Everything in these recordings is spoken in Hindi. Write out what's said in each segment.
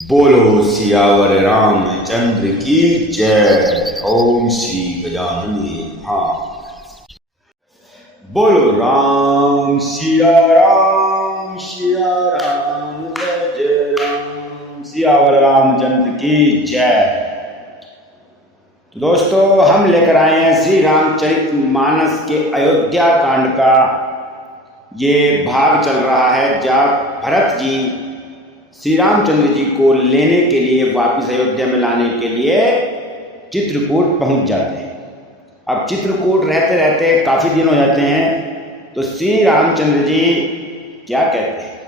बोलो सियावर रामचंद्र की जय। ओम श्री गजाननी हाँ। बोलो राम सिया राम जय जय राम। सियावर रामचंद्र की जय। तो दोस्तों, हम लेकर आए हैं श्री रामचरितमानस के अयोध्या कांड का ये भाग चल रहा है, जहाँ भरत जी श्री रामचंद्र जी को लेने के लिए, वापस अयोध्या में लाने के लिए चित्रकूट पहुंच जाते हैं। अब चित्रकूट रहते रहते काफ़ी दिन हो जाते हैं, तो श्री रामचंद्र जी क्या कहते हैं,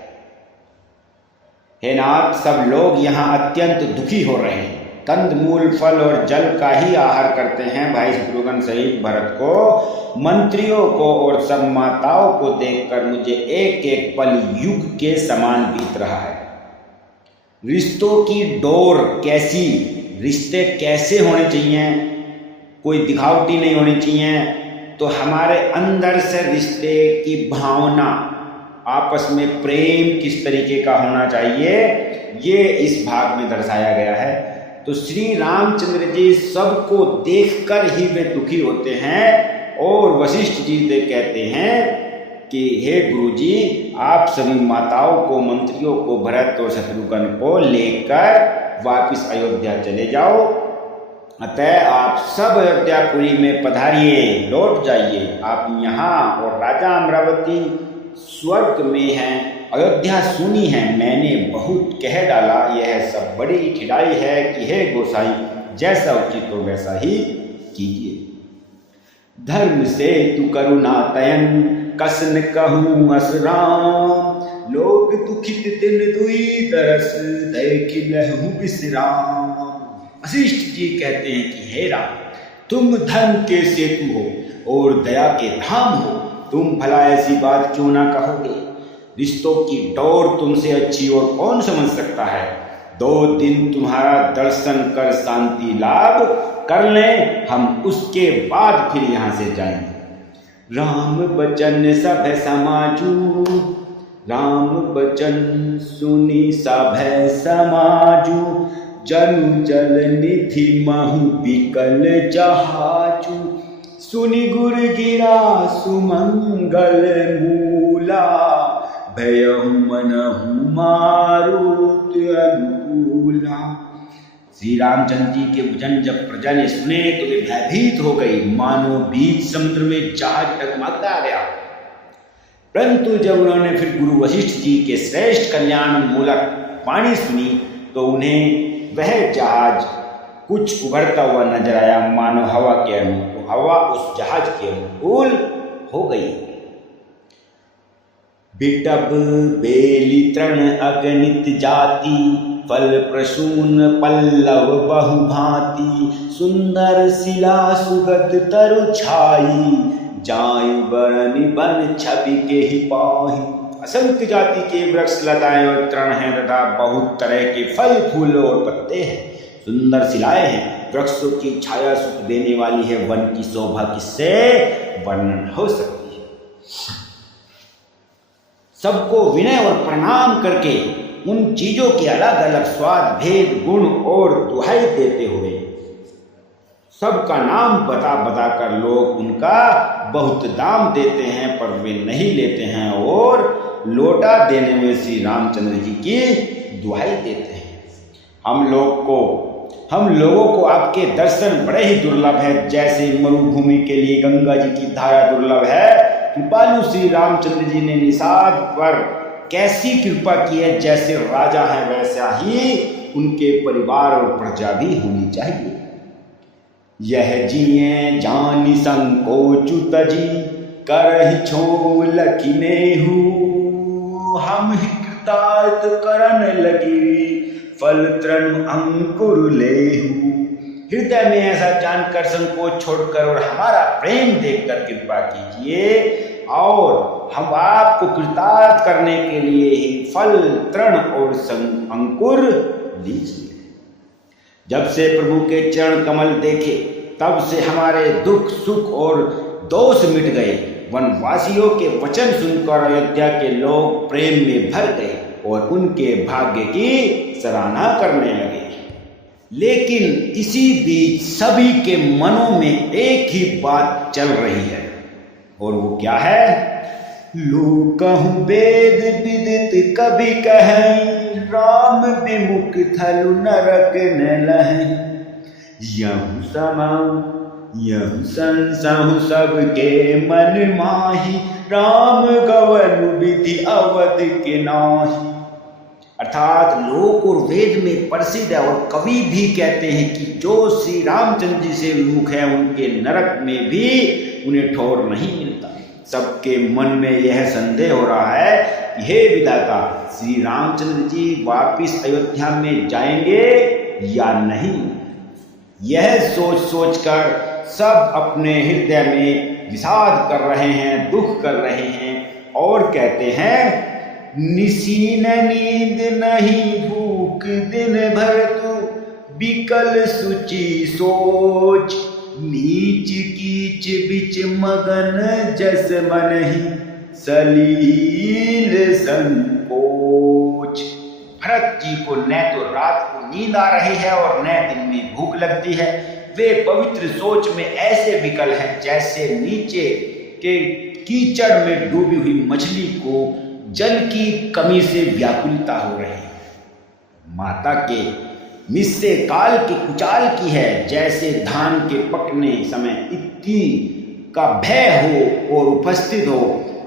हे नाथ, सब लोग यहाँ अत्यंत दुखी हो रहे हैं। कंदमूल, फल और जल का ही आहार करते हैं। भाई शत्रुघ्न सहित भरत को, मंत्रियों को और सब माताओं को देखकर मुझे एक एक पल युग के समान बीत रहा है। रिश्तों की डोर कैसी, रिश्ते कैसे होने चाहिए, कोई दिखावटी नहीं होनी चाहिए। तो हमारे अंदर से रिश्ते की भावना, आपस में प्रेम किस तरीके का होना चाहिए, ये इस भाग में दर्शाया गया है। तो श्री रामचंद्र जी सबको देखकर ही वे दुखी होते हैं और वशिष्ठ जी से कहते हैं कि हे गुरुजी, आप सभी माताओं को, मंत्रियों को, भरत और शत्रुघ्न को लेकर वापस अयोध्या चले जाओ। अतः आप सब अयोध्यापुरी में पधारिए, लौट जाइए। आप यहाँ और राजा अमरावती स्वर्ग में हैं। अयोध्या सुनी है मैंने, बहुत कह डाला, यह सब बड़ी ठिठाई है कि हे गोसाई, जैसा उचित हो वैसा ही कीजिए। धर्म से तू करुणा तयन, कसन कहूँ असराम। लोग दुखित दिन दुई तरस, देख लहू विश्राम। वशिष्ठ जी कहते हैं कि हे राम, तुम धर्म के सेतु हो और दया के धाम हो। तुम भला ऐसी बात क्यों ना कहोगे? रिश्तों की डोर तुमसे अच्छी और कौन समझ सकता है। 2 दिन तुम्हारा दर्शन कर शांति लाभ कर लें, हम उसके बाद फिर यहाँ से जाएंगे। राम बचन सब समाजू, राम बचन सुनी सब समाजू। जनु जल निधि महु बिकल जहाजू। सुनि गुर गिरा सुमंगल मूला, भयहु मनहु मारुत अनुकूला। श्री रामचंद्र जी के वचन जब प्रजा ने सुने तो वे भयभीत हो गई, मानो बीच समुद्र में जहाज डगमगा गया। परंतु जब उन्होंने फिर गुरु वशिष्ठ जी के श्रेष्ठ कल्याण मूलक वाणी सुनी तो उन्हें वह जहाज कुछ उभरता हुआ नजर आया, मानो हवा के अनुकूल। हवा उस जहाज के अनुकूल हो गई। बिटब बेली तृण अगणित जाति, फल प्रसून पल्लव बहुभांति। सुंदर शिला सुगत तरु छाई, जायु बरनि बन छवि के ही पाही। असंख्य जाति के वृक्ष, लताएं और तृण हैं तथा बहुत तरह के फल, फूल और पत्ते हैं। सुंदर शिलाएं हैं, वृक्षों की छाया सुख देने वाली है। वन की शोभा किससे वर्णन हो सकती है। सबको विनय और प्रणाम करके उन चीजों के अलग अलग स्वाद, भेद, गुण और दुहाई देते हुए सबका नाम बता बता कर लोग उनका बहुत दाम देते हैं, पर वे नहीं लेते हैं और लोटा देने में श्री रामचंद्र जी की दुहाई देते हैं। हम लोगों को आपके दर्शन बड़े ही दुर्लभ है। जैसे मरुभूमि के लिए गंगा जी की धारा दुर्लभ है, कृपालु श्री रामचंद्र जी ने निषाद पर कैसी कृपा की है। जैसे राजा है वैसा ही उनके परिवार और प्रजा भी होनी चाहिए। यह जिये जानि संकोचु तजी, करहि छो लखिने हूँ। हम ही कृतार्थ करन लगी, फल तृण अंकुर लेहू। हृदय में ऐसा जानकर संकोच छोड़कर और हमारा प्रेम देखकर कृपा कीजिए, और हम आपको कृतार्थ करने के लिए ही फल, तृण और अंकुर लीजिए। जब से प्रभु के चरण कमल देखे तब से हमारे दुख, सुख और दोष मिट गए। वनवासियों के वचन सुनकर अयोध्या के लोग प्रेम में भर गए और उनके भाग्य की सराहना करने लगे। लेकिन इसी बीच सभी के मनों में एक ही बात चल रही है, और वो क्या है? लोग कहूँ वेद विदित कभी कहें, राम विमुख थलु नरक न लहें। यहु समा यहु संसहु सबके मन माही, राम गवन विधि अवध के नाही। अर्थात लोक और वेद में प्रसिद्ध है, और कवि भी कहते हैं कि जो श्री रामचंद्र जी से विमुख है उनके नरक में भी उन्हें ठौर नहीं मिलता। सबके मन में यह संदेह हो रहा है कि हे विधाता, श्री रामचंद्र जी वापिस अयोध्या में जाएंगे या नहीं। यह सोच सोचकर सब अपने हृदय में विषाद कर रहे हैं, दुख कर रहे हैं, और कहते हैं निसीन नींद नहीं भूख दिन भर तू, बिकल सुचि सोच, नीच कीच बिच मगन जस मन ही, सलील संकोच। भरत जी को न तो रात को नींद आ रही है और न दिन में भूख लगती है। वे पवित्र सोच में ऐसे विकल हैं जैसे नीचे के कीचड़ में डूबी हुई मछली को जल की कमी से व्याकुलता हो रही है। माता के मिस्से काल की कुचाल की है, जैसे धान के पकने समय इतनी का भय हो और उपस्थित हो।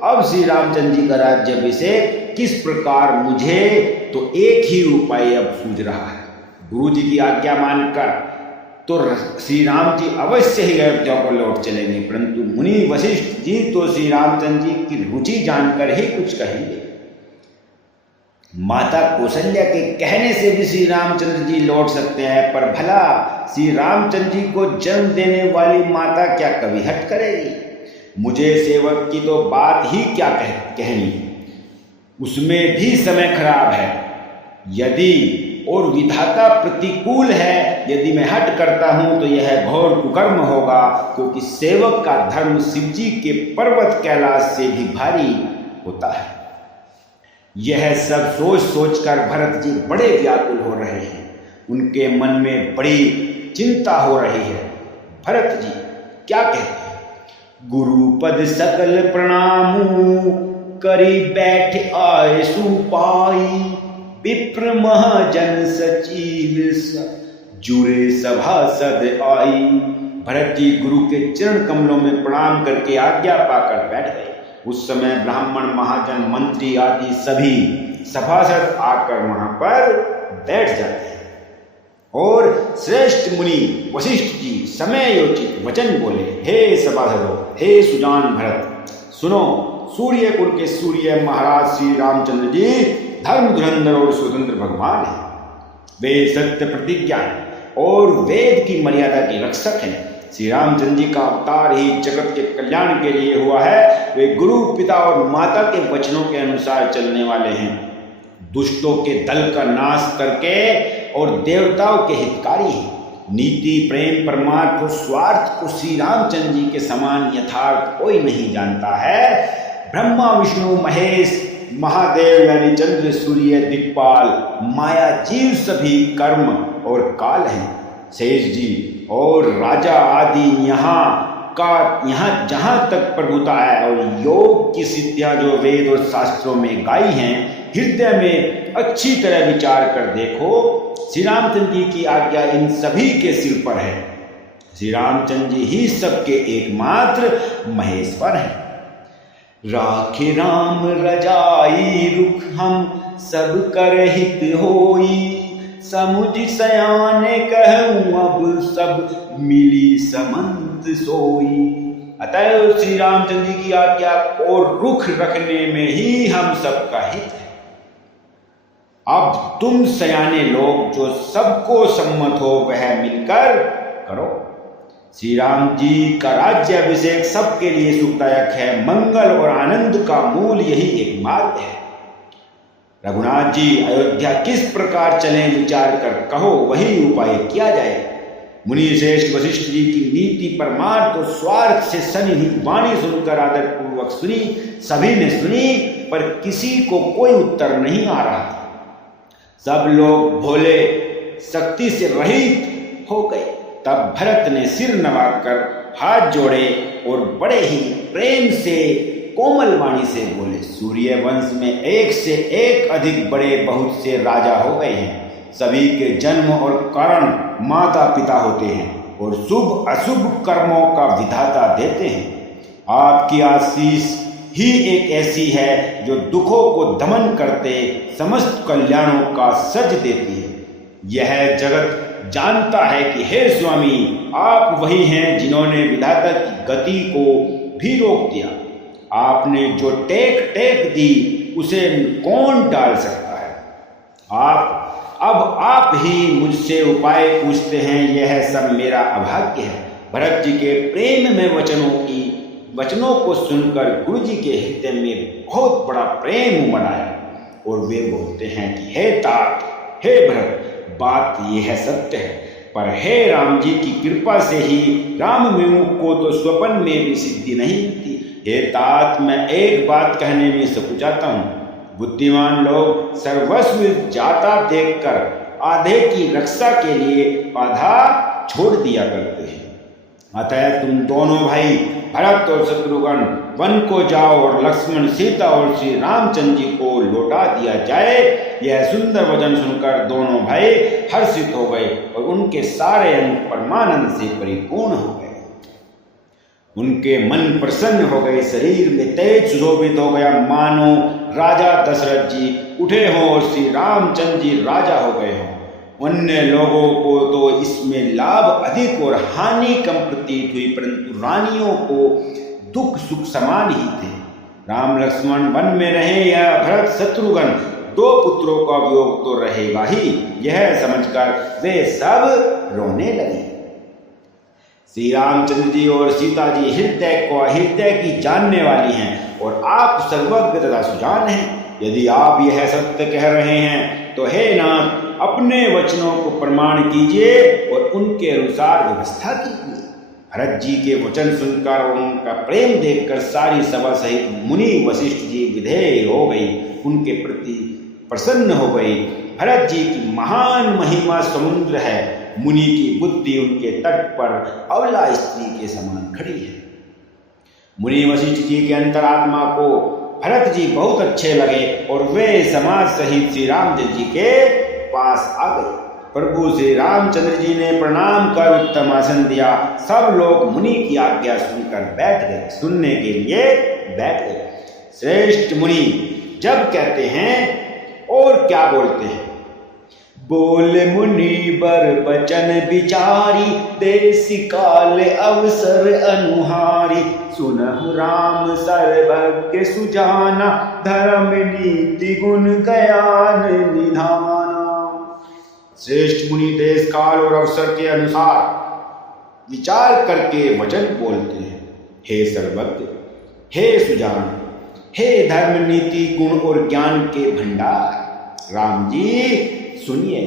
अब श्री रामचंद्र जी का राज्याभिषेक किस प्रकार, मुझे तो एक ही उपाय अब सूझ रहा है। गुरु जी की आज्ञा मानकर तो श्री राम जी अवश्य ही अयोध्या को लौट चलेंगे, परंतु मुनि वशिष्ठ जी तो श्री रामचंद्र जी की रुचि जानकर ही कुछ कहेंगे। माता कौशल्या के कहने से भी श्री रामचंद्र जी लौट सकते हैं, पर भला श्री रामचंद्र जी को जन्म देने वाली माता क्या कभी हट करेगी? मुझे सेवक की तो बात ही क्या कहनी, उसमें भी समय खराब है। यदि और विधाता प्रतिकूल है, यदि मैं हट करता हूं तो यह घोर कुकर्म होगा, क्योंकि सेवक का धर्म शिव जी के पर्वत कैलाश से भी भारी होता है। यह सब सोच सोचकर भरत जी बड़े व्याकुल हो रहे हैं। उनके मन में बड़ी चिंता हो रही है। भरत जी क्या कहते हैं? गुरुपद सकल प्रणामु, करी बैठ आए सुपाई, विप्र महाजन सचिव जुरे सभासद आई। भरत जी गुरु के चरण कमलों में प्रणाम करके आज्ञा पाकर बैठ गए। उस समय ब्राह्मण महाजन मंत्री आदि सभी सभासद आकर वहां पर बैठ जाते हैं, और श्रेष्ठ मुनि वशिष्ठ जी समयोचित वचन बोले, हे सभासदों, हे सुजान भरत, सुनो, सूर्य कुल के सूर्य महाराज श्री रामचंद्र जी धर्म धुरंधर और स्वतंत्र भगवान है। वे सत्य प्रतिज्ञा और वेद की मर्यादा के रक्षक हैं। श्री रामचंद्र जी का अवतार ही जगत के कल्याण के लिए हुआ है। वे गुरु पिता और माता के वचनों के अनुसार चलने वाले हैं। दुष्टों के दल का नाश करके और देवताओं के हितकारी हैं। नीति, प्रेम, परमार्थ और स्वार्थ को श्री रामचंद्र जी के समान यथार्थ कोई नहीं जानता है। ब्रह्मा, विष्णु, महेश, महादेव यानी चंद्र, सूर्य, दिक्पाल, माया, जीव सभी कर्म और काल हैं। शेष जी और राजा आदि यहाँ जहाँ तक प्रभुता है, और योग की सिद्धियां जो वेद और शास्त्रों में गाई हैं, हृदय में अच्छी तरह विचार कर देखो। श्री रामचंद्र जी की आज्ञा इन सभी के सिर पर है। श्री रामचंद्र जी ही सबके एकमात्र महेश्वर हैं। राखे राम रजाई रुख, हम सब कर हित होई, समुझ सयाने कहूँ अब सब मिली समंत सोई। अतः श्री रामचंद्र जी की आज्ञा और रुख रखने में ही हम सबका हित है। अब तुम सयाने लोग जो सबको सम्मत हो वह मिलकर करो। श्री राम जी का राज्याभिषेक सबके लिए सुखदायक है। मंगल और आनंद का मूल यही एक मार्ग है। रघुनाथ जी, अयोध्या किस प्रकार चलें विचार कर कहो, वही उपाय किया जाए। मुनि श्रेष्ठ वशिष्ठ जी की नीति, परमार्थ और स्वार्थ से सनी हुई वाणी सुनकर आदर पूर्वक सुनी। सभी ने सुनी, पर किसी को कोई उत्तर नहीं आ रहा था। सब लोग भोले शक्ति से रहित हो गए। तब भरत ने सिर नवाकर हाथ जोड़े और बड़े ही प्रेम से कोमल वाणी से बोले, सूर्य वंश में एक से एक अधिक बड़े बहुत से राजा हो गए हैं। सभी के जन्म और कारण माता पिता होते हैं और शुभ अशुभ कर्मों का विधाता देते हैं। आपकी आशीष ही एक ऐसी है जो दुखों को दमन करते समस्त कल्याणों का सज देती है। यह जगत जानता है कि हे स्वामी, आप वही हैं जिन्होंने विधाता की गति को भी रोक दिया। आपने जो टेक दी उसे कौन टाल सकता है। आप ही मुझसे उपाय पूछते हैं, यह सब मेरा अभाग्य है। भरत जी के प्रेम में वचनों को सुनकर गुरु जी के हृदय में बहुत बड़ा प्रेम उमड़ आया और वे बोलते हैं कि हे तात, हे भरत, बात यह है सत्य है, पर हे राम जी की कृपा से ही राममेव को तो स्वप्न में भी सिद्धि नहीं मिलती। हे तात, मैं एक बात कहने में सकुचाता हूँ। बुद्धिमान लोग सर्वस्व जाता देखकर आधे की रक्षा के लिए आधा छोड़ दिया करते हैं। अतः तुम दोनों भाई भरत और शत्रुघ्न वन को जाओ और लक्ष्मण, सीता और श्री रामचंद्र जी को लौटा दिया जाए। यह सुंदर वचन सुनकर दोनों भाई हर्षित हो गए और उनके सारे अंग परमानंद से परिपूर्ण हो गए। उनके मन प्रसन्न हो गए, शरीर में तेज सुशोभित हो गया, मानो राजा दशरथ जी उठे हों और श्री रामचंद्र जी राजा हो गए हों। अन्य लोगों को तो इसमें लाभ अधिक और हानि कम प्रतीत हुई, परंतु रानियों को दुख सुख समान ही थे। राम लक्ष्मण वन में रहे या भरत शत्रुघ्न, दो पुत्रों का वियोग तो रहेगा ही, यह समझकर वे सब रोने लगे। श्री रामचंद्र जी और सीता जी हृदय की जानने वाली हैं और आप सर्वज्ञ तथा सुजान हैं। यदि आप यह सत्य कह रहे हैं तो हे नाथ, अपने वचनों को प्रमाण कीजिए और उनके अनुसार व्यवस्था कीजिए। भरत जी के वचन सुनकर और उनका प्रेम देखकर सारी सभा सहित मुनि वशिष्ठ जी विधेय हो गई, उनके प्रति प्रसन्न हो गई। भरत जी की महान महिमा समुद्र है, मुनि की बुद्धि उनके तट पर अबला स्त्री के समान खड़ी है। मुनि वशिष्ठ जी के अंतरात्मा को भरत जी बहुत अच्छे लगे और वे समाज सहित श्री रामचंद्र जी के पास आ गए। प्रभु श्री रामचंद्र जी ने प्रणाम कर उत्तम आसन दिया। सब लोग मुनि की आज्ञा सुनकर सुनने के लिए बैठ गए। श्रेष्ठ मुनि जब कहते हैं और क्या बोलते हैं, बोले मुनि बर बचन विचारी, देश काल अवसर अनुहारी, सुनहु राम सर्वज्ञ सुजाना, धर्म नीति गुण ज्ञान निधाना। श्रेष्ठ मुनि देश काल और अवसर के अनुसार विचार करके वचन बोलते हैं। हे सर्वज्ञ, हे सुजान, हे धर्म नीति गुण और ज्ञान के भंडार, राम जी सुनिए।